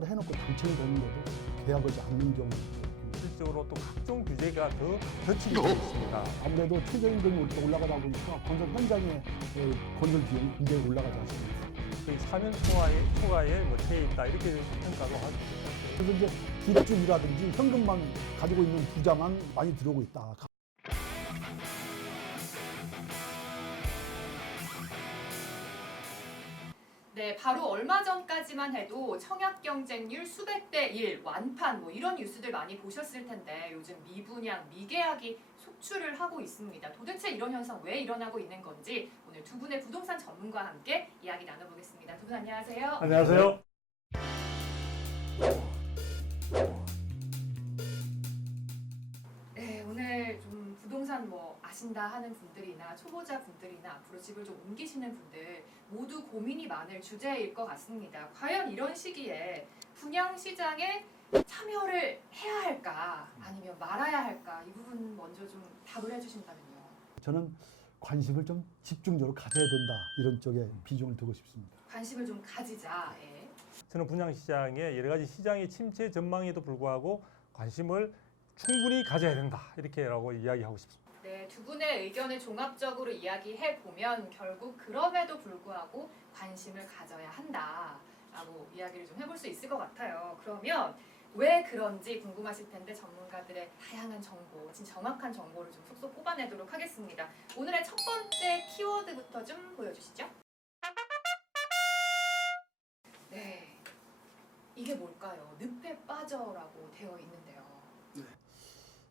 해놓고 당첨이 됐는데도 계약하지 않는 경우. 실질적으로 또 각종 규제가 더 겹치게 되어 있습니다. 아무래도 최저임금이 올라가다 보니까 건설 현장의 건설 비용이 굉장히 올라가지 않습니까? 거의 4년 초과에 뭐 채에 있다 이렇게 평가도 하고 있습니다. 그래서 이제 기대주이라든지 현금만 가지고 있는 부자만 많이 들어오고 있다. 네, 바로 얼마 전까지만 해도 청약 경쟁률 수백 대 1, 완판 이런 뉴스들 많이 보셨을 텐데 요즘 미분양, 미계약이 속출을 하고 있습니다. 도대체 이런 현상 왜 일어나고 있는 건지 오늘 두 분의 부동산 전문가와 함께 이야기 나눠보겠습니다. 두 분 안녕하세요. 안녕하세요. 네, 오늘 좀 부동산 아신다 하는 분들이나 초보자 분들이나 앞으로 집을 좀 옮기시는 분들 모두 고민이 많을 주제일 것 같습니다. 과연 이런 시기에 분양 시장에 참여를 해야 할까 아니면 말아야 할까 이 부분 먼저 좀 답을 해주신다면요. 저는 관심을 좀 집중적으로 가져야 된다. 이런 쪽에 비중을 두고 싶습니다. 관심을 좀 가지자. 예. 저는 분양시장에 여러 가지 시장의 침체 전망에도 불구하고 관심을 충분히 가져야 된다 이렇게라고 이야기하고 싶습니다. 네, 두 분의 의견을 종합적으로 이야기해 보면 결국 그럼에도 불구하고 관심을 가져야 한다라고 이야기를 좀 해볼 수 있을 것 같아요. 그러면 왜 그런지 궁금하실 텐데 전문가들의 다양한 정보, 진짜 정확한 정보를 좀 쏙쏙 뽑아내도록 하겠습니다. 오늘의 첫 번째 키워드부터 좀 보여주시죠. 네, 이게 뭘까요? 늪에 빠져라고 되어 있는데요.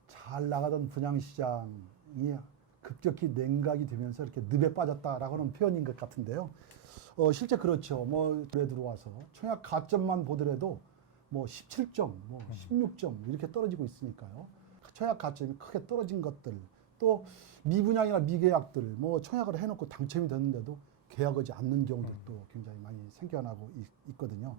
잘 나가던 분양시장이 급격히 냉각이 되면서 이렇게 늪에 빠졌다라고 하는 표현인 것 같은데요. 실제 그렇죠. 그래 들어와서 청약 가점만 보더라도 17점, 16점 이렇게 떨어지고 있으니까요. 청약 가점이 크게 떨어진 것들, 또 미분양이나 미계약들, 청약을 해놓고 당첨이 됐는데도 계약하지 않는 경우들도 굉장히 많이 생겨나고 있거든요.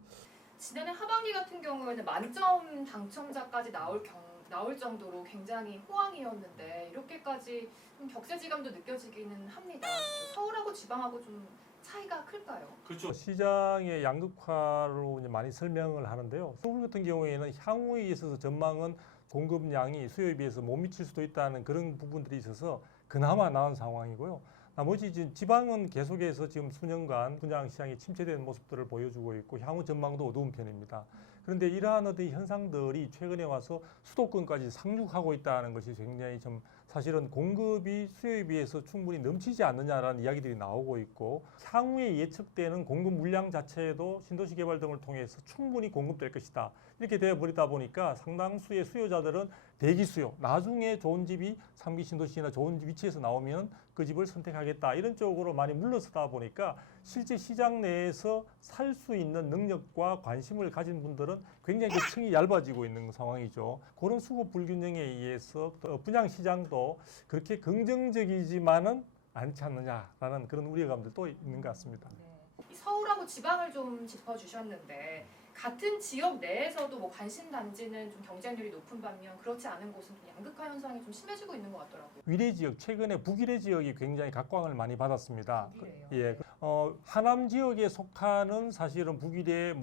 지난해 하반기 같은 경우에는 만점 당첨자까지 나올 정도로 굉장히 호황이었는데 이렇게까지 좀 격세지감도 느껴지기는 합니다. 서울하고 지방하고 좀 차이가 클까요? 그렇죠. 시장의 양극화로 이제 많이 설명을 하는데요. 서울 같은 경우에는 향후에 있어서 전망은 공급량이 수요에 비해서 못 미칠 수도 있다는 그런 부분들이 있어서 그나마 나은 상황이고요. 나머지 지방은 계속해서 지금 수년간 분양 시장이 침체되는 모습들을 보여주고 있고 향후 전망도 어두운 편입니다. 그런데 이러한 어떤 현상들이 최근에 와서 수도권까지 상륙하고 있다는 것이 굉장히 좀 사실은 공급이 수요에 비해서 충분히 넘치지 않느냐라는 이야기들이 나오고 있고 향후에 예측되는 공급 물량 자체도 신도시 개발 등을 통해서 충분히 공급될 것이다. 이렇게 되어 버리다 보니까 상당수의 수요자들은 대기 수요, 나중에 좋은 집이 3기 신도시나 좋은 위치에서 나오면 그 집을 선택하겠다. 이런 쪽으로 많이 물러서다 보니까 실제 시장 내에서 살 수 있는 능력과 관심을 가진 분들은 굉장히 층이 얇아지고 있는 상황이죠. 그런 수급 불균형에 의해서 분양 시장도 그렇게 긍정적이지만은 않지 않느냐라는 그런 우려감들도 있는 것 같습니다. 네. 서울하고 지방을 좀 짚어주셨는데 같은 지역 내에서도 관심 단지는 좀 경쟁률이 높은 반면 그렇지 않은 곳은 좀 양극화 현상이 좀 심해지고 있는 것 같더라고요. 위례 지역, 최근에 북위례 지역이 굉장히 각광을 많이 받았습니다. 북위례요? 예, 하남 지역에 속하는 사실은 북위례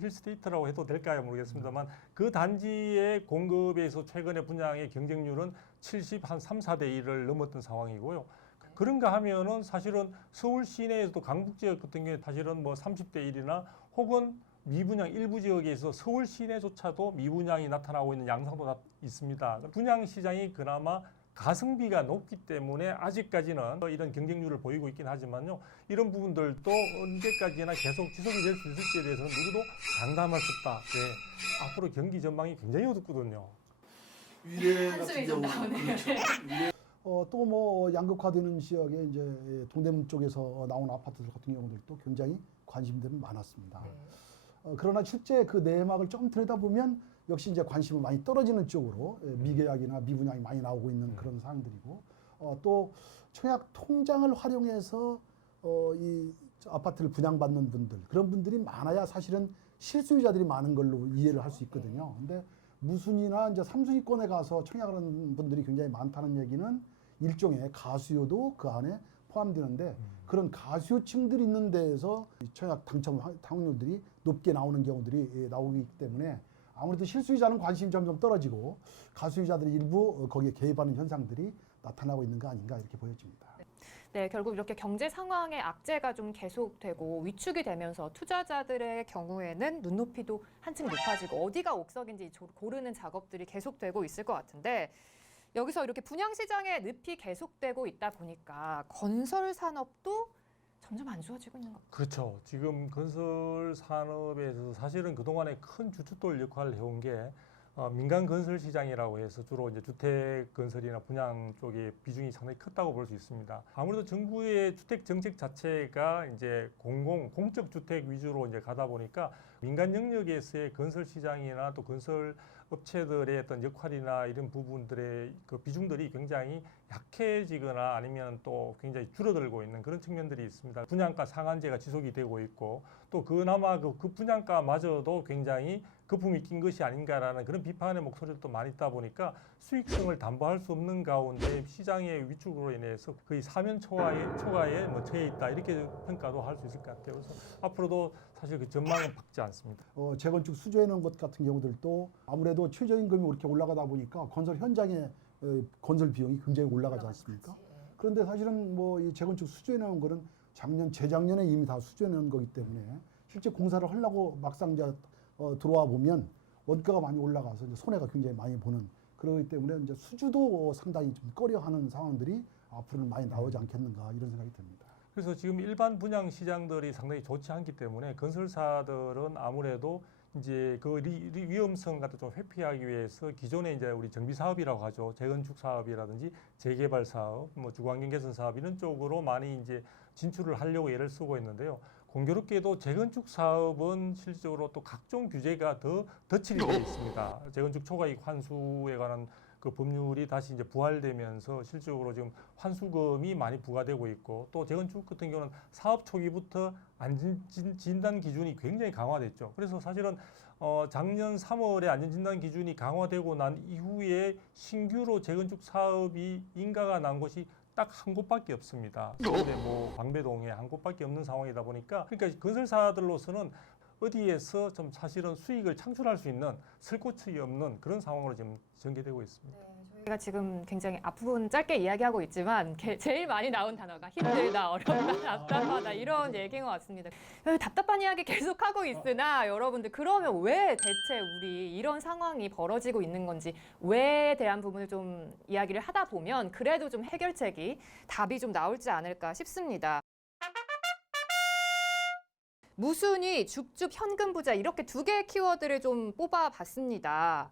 힐스테이트라고 해도 될까요 모르겠습니다만 그 단지의 공급에서 최근에 분양의 경쟁률은 3, 4대 1을 넘었던 상황이고요. 그런가 하면은 사실은 서울 시내에서도 강북 지역 같은 경우에 사실은 30대 1이나 혹은 미분양 일부 지역에서 서울 시내조차도 미분양이 나타나고 있는 양상도 있습니다. 분양 시장이 그나마 가성비가 높기 때문에 아직까지는 이런 경쟁률을 보이고 있긴 하지만요. 이런 부분들도 언제까지나 계속 지속이 될 수 있을지에 대해서는 누구도 장담할 수 없다. 네. 앞으로 경기 전망이 굉장히 어둡거든요. 위례 한숨이 같은 좀 경우 나오네요. 그렇죠. 또 양극화되는 지역에 이제 동대문 쪽에서 나온 아파트들 같은 경우들도 굉장히 관심들은 많았습니다. 그러나 실제 그 내막을 좀 들여다보면 역시 이제 관심은 많이 떨어지는 쪽으로 미계약이나 미분양이 많이 나오고 있는 그런 사항들이고 또 청약 통장을 활용해서 이 아파트를 분양받는 분들 그런 분들이 많아야 사실은 실수요자들이 많은 걸로 이해를 할 수 있거든요. 근데 무순위나 이제 삼순위권에 가서 청약하는 분들이 굉장히 많다는 얘기는 일종의 가수요도 그 안에 포함되는데 그런 가수요층들이 있는 데에서 청약 당첨 확률들이 높게 나오는 경우들이 나오기 때문에 아무래도 실수요자는 관심이 점점 떨어지고 가수요자들이 일부 거기에 개입하는 현상들이 나타나고 있는 거 아닌가 이렇게 보여집니다. 네, 결국 이렇게 경제 상황의 악재가 좀 계속되고 위축이 되면서 투자자들의 경우에는 눈높이도 한층 높아지고 어디가 옥석인지 고르는 작업들이 계속되고 있을 것 같은데 여기서 이렇게 분양시장의 늪이 계속되고 있다 보니까 건설 산업도 점점 안 좋아지고 있는 것 같아요. 그렇죠. 지금 건설 산업에서 사실은 그동안에 큰 주춧돌 역할을 해온 게 민간 건설 시장이라고 해서 주로 이제 주택 건설이나 분양 쪽의 비중이 상당히 컸다고 볼 수 있습니다. 아무래도 정부의 주택 정책 자체가 이제 공적 주택 위주로 이제 가다 보니까 민간 영역에서의 건설 시장이나 또 건설 업체들의 어떤 역할이나 이런 부분들의 그 비중들이 굉장히 약해지거나 아니면 또 굉장히 줄어들고 있는 그런 측면들이 있습니다. 분양가 상한제가 지속이 되고 있고 또 그나마 그 분양가마저도 굉장히 거품이 낀 것이 아닌가라는 그런 비판의 목소리도 많이 있다 보니까 수익성을 담보할 수 없는 가운데 시장의 위축으로 인해서 거의 사면 초과에 처해 있다 이렇게 평가도 할 수 있을 것 같아요. 그래서 앞으로도 사실 그 전망은 밝지 않습니다. 재건축 수주해 놓은 것 같은 경우들도 아무래도 최저임금이 이렇게 올라가다 보니까 건설 현장의 건설 비용이 굉장히 올라가지 않습니까? 그런데 사실은 뭐 이 재건축 수주해 놓은 거는 재작년에 이미 다 수주해 놓은 거기 때문에 실제 공사를 하려고 막상 이제 들어와 보면 원가가 많이 올라가서 이제 손해가 굉장히 많이 보는 그러기 때문에 이제 수주도 상당히 좀 꺼려하는 상황들이 앞으로는 많이 나오지 않겠는가 이런 생각이 듭니다. 그래서 지금 일반 분양 시장들이 상당히 좋지 않기 때문에 건설사들은 아무래도 이제 그 위험성 같은 좀 회피하기 위해서 기존에 이제 우리 정비 사업이라고 하죠. 재건축 사업이라든지 재개발 사업, 뭐 주거환경 개선 사업 이런 쪽으로 많이 이제 진출을 하려고 애를 쓰고 있는데요. 공교롭게도 재건축 사업은 실질적으로 또 각종 규제가 더 덧칠이 되어 있습니다. 재건축 초과이익 환수에 관한 그 법률이 다시 이제 부활되면서 실질적으로 지금 환수금이 많이 부과되고 있고 또 재건축 같은 경우는 사업 초기부터 안전진단 기준이 굉장히 강화됐죠. 그래서 사실은 작년 3월에 안전진단 기준이 강화되고 난 이후에 신규로 재건축 사업이 인가가 난 곳이 딱 한 곳밖에 없습니다. 서울에 뭐 방배동에 한 곳밖에 없는 상황이다 보니까 그러니까 건설사들로서는 어디에서 좀 사실은 수익을 창출할 수 있는 쓸 곳이 없는 그런 상황으로 지금 전개되고 있습니다. 저희가 지금 굉장히 앞부분 짧게 이야기하고 있지만 제일 많이 나온 단어가 힘들다, 어렵다, 답답하다 이런 얘기인 것 같습니다. 답답한 이야기 계속하고 있으나 여러분들 그러면 왜 대체 우리 이런 상황이 벌어지고 있는 건지 왜에 대한 부분을 좀 이야기를 하다 보면 그래도 좀 해결책이 답이 좀 나올지 않을까 싶습니다. 무순위, 줍줍, 현금 부자 이렇게 두 개의 키워드를 좀 뽑아봤습니다.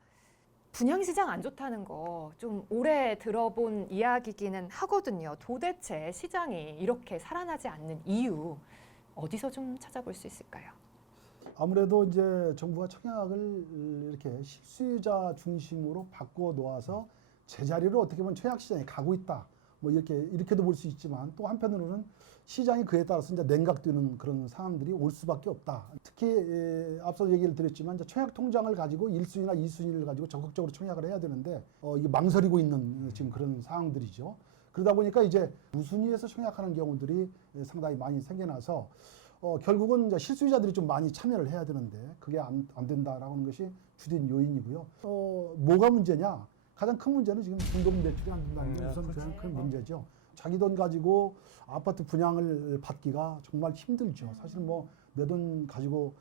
분양시장 안 좋다는 거 좀 오래 들어본 이야기기는 하거든요. 도대체 시장이 이렇게 살아나지 않는 이유 어디서 좀 찾아볼 수 있을까요? 아무래도 이제 정부가 청약을 이렇게 실수요자 중심으로 바꿔 놓아서 제자리로 어떻게 보면 청약시장에 가고 있다. 뭐 이렇게도 볼 수 있지만 또 한편으로는 시장이 그에 따라서 이제 냉각되는 그런 상황들이 올 수밖에 없다. 특히 앞서 얘기를 드렸지만 이제 청약 통장을 가지고 1순위나 2순위를 가지고 적극적으로 청약을 해야 되는데 이게 망설이고 있는 지금 그런 상황들이죠. 그러다 보니까 이제 무순위에서 청약하는 경우들이 상당히 많이 생겨나서 결국은 이제 실수요자들이 좀 많이 참여를 해야 되는데 그게 안 된다라는 것이 주된 요인이고요. 뭐가 문제냐? 가장 큰 문제는 지금 중도금 대출이 안 된다는 게 우선 가장 큰 문제죠. 자기 돈 가지고 아파트 분양을 받기가 정말 힘들죠. 사실 뭐 내 돈 가지고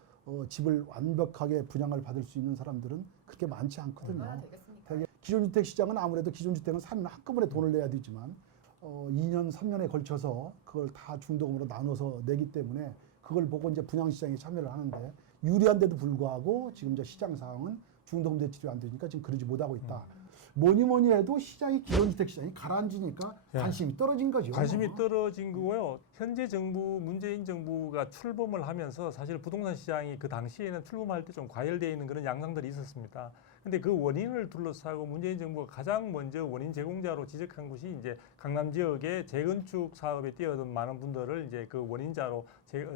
집을 완벽하게 분양을 받을 수 있는 사람들은 그렇게 많지 않거든요. 되게 기존주택 시장은 아무래도 기존주택은 사면 한꺼번에 돈을 내야 되지만 2년, 3년에 걸쳐서 그걸 다 중도금으로 나눠서 내기 때문에 그걸 보고 이제 분양시장에 참여를 하는데 유리한데도 불구하고 지금 이제 시장 상황은 중도금 대출이 안 되니까 지금 그러지 못하고 있다. 뭐니 해도 시장이 기존주택 시장이 가라앉으니까 관심이 떨어진 거죠. 관심이 떨어진 거고요. 현재 정부, 문재인 정부가 출범을 하면서 사실 부동산 시장이 그 당시에는 출범할 때 좀 과열되어 있는 그런 양상들이 있었습니다. 근데 그 원인을 둘러싸고 문재인 정부가 가장 먼저 원인 제공자로 지적한 것이 이제 강남 지역의 재건축 사업에 뛰어든 많은 분들을 이제 그 원인자로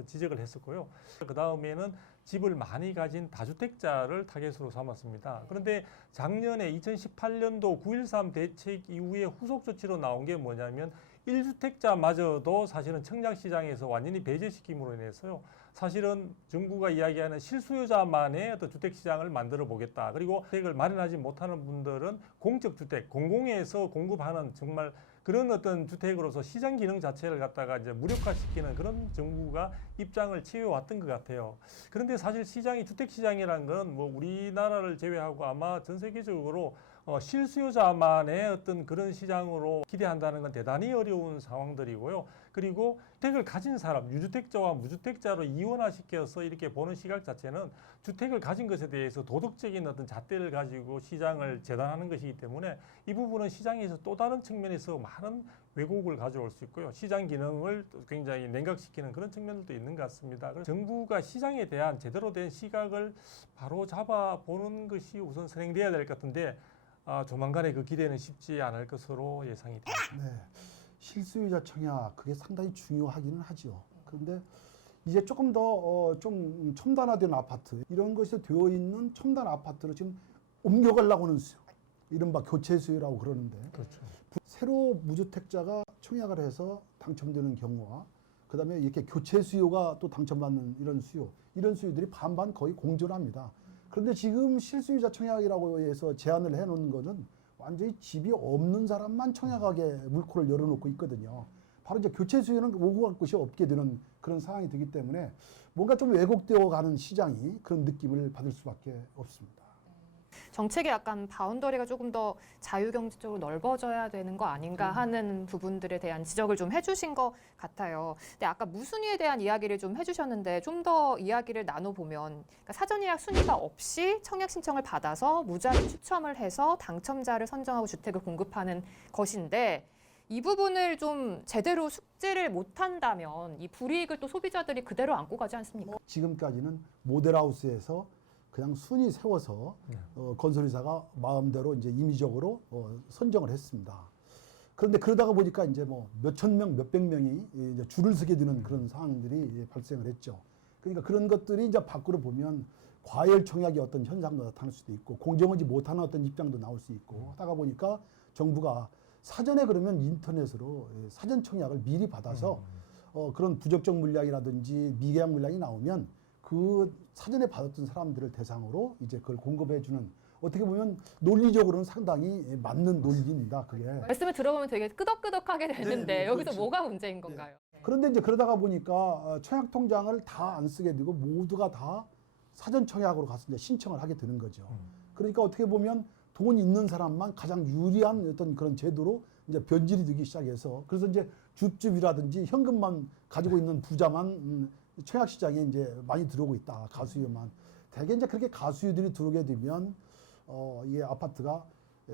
지적을 했었고요. 그 다음에는 집을 많이 가진 다주택자를 타겟으로 삼았습니다. 그런데 작년에 2018년도 9.13 대책 이후에 후속 조치로 나온 게 뭐냐면 1주택자마저도 사실은 청약 시장에서 완전히 배제시킴으로 인해서요. 사실은 정부가 이야기하는 실수요자만의 어떤 주택 시장을 만들어 보겠다. 그리고 주택을 마련하지 못하는 분들은 공적 주택, 공공에서 공급하는 정말 그런 어떤 주택으로서 시장 기능 자체를 갖다가 이제 무력화시키는 그런 정부가 입장을 취해왔던 것 같아요. 그런데 사실 시장이 주택 시장이라는 건 뭐 우리나라를 제외하고 아마 전 세계적으로 실수요자만의 어떤 그런 시장으로 기대한다는 건 대단히 어려운 상황들이고요. 그리고 주택을 가진 사람, 유주택자와 무주택자로 이원화시켜서 이렇게 보는 시각 자체는 주택을 가진 것에 대해서 도덕적인 어떤 잣대를 가지고 시장을 재단하는 것이기 때문에 이 부분은 시장에서 또 다른 측면에서 많은 왜곡을 가져올 수 있고요. 시장 기능을 굉장히 냉각시키는 그런 측면들도 있는 것 같습니다. 그래서 정부가 시장에 대한 제대로 된 시각을 바로 잡아보는 것이 우선 선행돼야 될 것 같은데 조만간에 그 기대는 쉽지 않을 것으로 예상이 됩니다. 네. 실수요자 청약 그게 상당히 중요하기는 하죠. 그런데 이제 조금 더 좀 첨단화된 아파트 이런 것이 되어 있는 첨단 아파트로 지금 옮겨가려고 하는 수요. 이른바 교체 수요라고 그러는데 그렇죠. 새로 무주택자가 청약을 해서 당첨되는 경우와 그다음에 이렇게 교체 수요가 또 당첨받는 이런 수요들이 반반 거의 공존합니다. 그런데 지금 실수요자 청약이라고 해서 제안을 해놓은 것은 완전히 집이 없는 사람만 청약하게 물꼬를 열어놓고 있거든요. 바로 이제 교체 수요는 오고 갈 곳이 없게 되는 그런 상황이 되기 때문에 뭔가 좀 왜곡되어 가는 시장이 그런 느낌을 받을 수밖에 없습니다. 정책의 약간 바운더리가 조금 더 자유경제적으로 넓어져야 되는 거 아닌가 하는 부분들에 대한 지적을 좀 해주신 것 같아요. 근데 아까 무순위에 대한 이야기를 좀 해주셨는데 좀 더 이야기를 나눠보면 그러니까 사전 예약 순위가 없이 청약 신청을 받아서 무작위 추첨을 해서 당첨자를 선정하고 주택을 공급하는 것인데 이 부분을 좀 제대로 숙지를 못한다면 이 불이익을 또 소비자들이 그대로 안고 가지 않습니까? 지금까지는 모델하우스에서 그냥 순위 세워서 건설회사가 마음대로 이제 임의적으로 선정을 했습니다. 그런데 그러다가 보니까 이제 뭐 몇천 명, 몇백 명이 이제 줄을 서게 되는 그런 상황들이 발생을 했죠. 그러니까 그런 것들이 이제 밖으로 보면 과열 청약의 어떤 현상도 나타날 수도 있고 공정하지 못하는 어떤 입장도 나올 수 있고 하다가 보니까 정부가 사전에 그러면 인터넷으로 사전 청약을 미리 받아서 그런 부적정 물량이라든지 미계약 물량이 나오면 그 사전에 받았던 사람들을 대상으로 이제 그걸 공급해주는 어떻게 보면 논리적으로는 상당히 맞는 논리입니다. 그게. 말씀을 들어보면 되게 끄덕끄덕하게 되는데 네, 여기서 그렇죠. 뭐가 문제인 건가요? 그런데 이제 그러다가 보니까 청약 통장을 다 안 쓰게 되고 모두가 다 사전 청약으로 가서 이제 신청을 하게 되는 거죠. 그러니까 어떻게 보면 돈 있는 사람만 가장 유리한 어떤 그런 제도로 이제 변질이 되기 시작해서 그래서 이제 줍줍이라든지 현금만 가지고 있는 부자만 청약 시장에 이제 많이 들어오고 있다. 가수요만. 대개 이제 그렇게 가수요들이 들어오게 되면 이 아파트가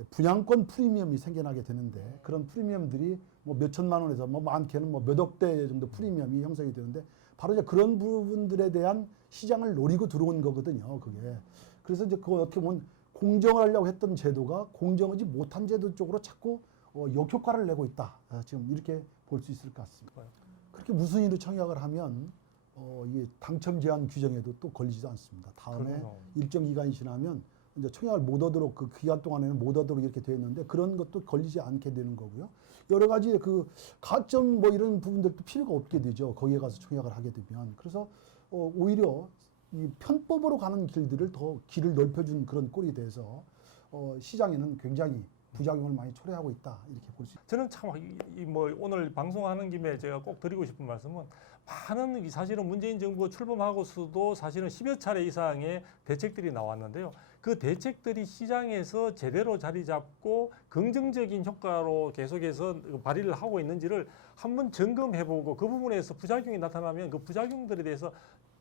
분양권 프리미엄이 생겨나게 되는데 그런 프리미엄들이 뭐 몇천만 원에서 뭐 많게는 뭐 몇억 대 정도 프리미엄이 형성이 되는데 바로 이제 그런 부분들에 대한 시장을 노리고 들어온 거거든요. 그게. 그래서 이제 그거 어떻게 보면 공정을 하려고 했던 제도가 공정하지 못한 제도 쪽으로 자꾸 역효과를 내고 있다. 지금 이렇게 볼 수 있을 것 같습니다. 그렇게 무순위로 청약을 하면 이게 당첨 제한 규정에도 또 걸리지도 않습니다. 다음에 그럼요. 일정 기간이 지나면 이제 청약을 못 얻도록 그 기간 동안에는 못 얻도록 이렇게 되어 있는데 그런 것도 걸리지 않게 되는 거고요. 여러 가지 그 가점 뭐 이런 부분들도 필요가 없게 되죠. 거기에 가서 청약을 하게 되면. 그래서 오히려 이 편법으로 가는 길들을 더 길을 넓혀준 그런 꼴이 돼서 시장에는 굉장히 부작용을 많이 초래하고 있다 이렇게 볼 수 있습니다. 저는 참 뭐 오늘 방송하는 김에 제가 꼭 드리고 싶은 말씀은 많은 사실은 문재인 정부가 출범하고서도 사실은 10여 차례 이상의 대책들이 나왔는데요. 그 대책들이 시장에서 제대로 자리 잡고 긍정적인 효과로 계속해서 발휘를 하고 있는지를 한번 점검해보고 그 부분에서 부작용이 나타나면 그 부작용들에 대해서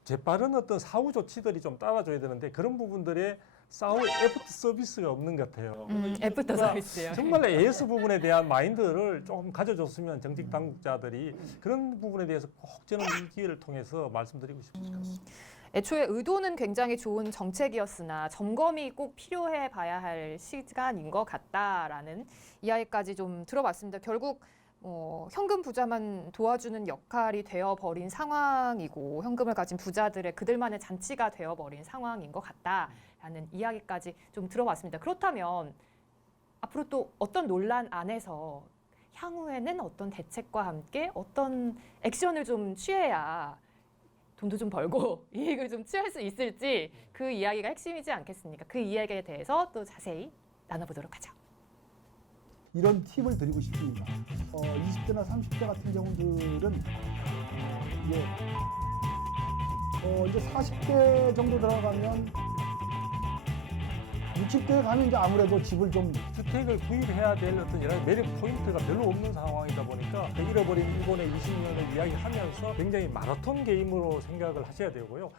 재빠른 어떤 사후 조치들이 좀 따라줘야 되는데 그런 부분들에 사후 애프터 서비스가 없는 것 같아요. 애프터 서비스요. 정말 AS 부분에 대한 마인드를 좀 가져줬으면 정책 당국자들이 그런 부분에 대해서 꼭 저는 이 기회를 통해서 말씀드리고 싶습니다. 애초에 의도는 굉장히 좋은 정책이었으나 점검이 꼭 필요해 봐야 할 시간인 것 같다라는 이야기까지 좀 들어봤습니다. 결국 현금 부자만 도와주는 역할이 되어버린 상황이고 현금을 가진 부자들의 그들만의 잔치가 되어버린 상황인 것 같다라는 이야기까지 좀 들어봤습니다. 그렇다면 앞으로 또 어떤 논란 안에서 향후에는 어떤 대책과 함께 어떤 액션을 좀 취해야 돈도 좀 벌고 이익을 좀 취할 수 있을지 그 이야기가 핵심이지 않겠습니까? 그 이야기에 대해서 또 자세히 나눠보도록 하죠. 이런 팁을 드리고 싶습니다. 20대나 30대 같은 경우들은 이제 40대 정도 들어가면 60대에 가면 이제 아무래도 집을 좀 주택을 구입해야 될 어떤 여러 매력 포인트가 별로 없는 상황이다 보니까 그 잃어버린 일본의 20년을 이야기하면서 굉장히 마라톤 게임으로 생각을 하셔야 되고요.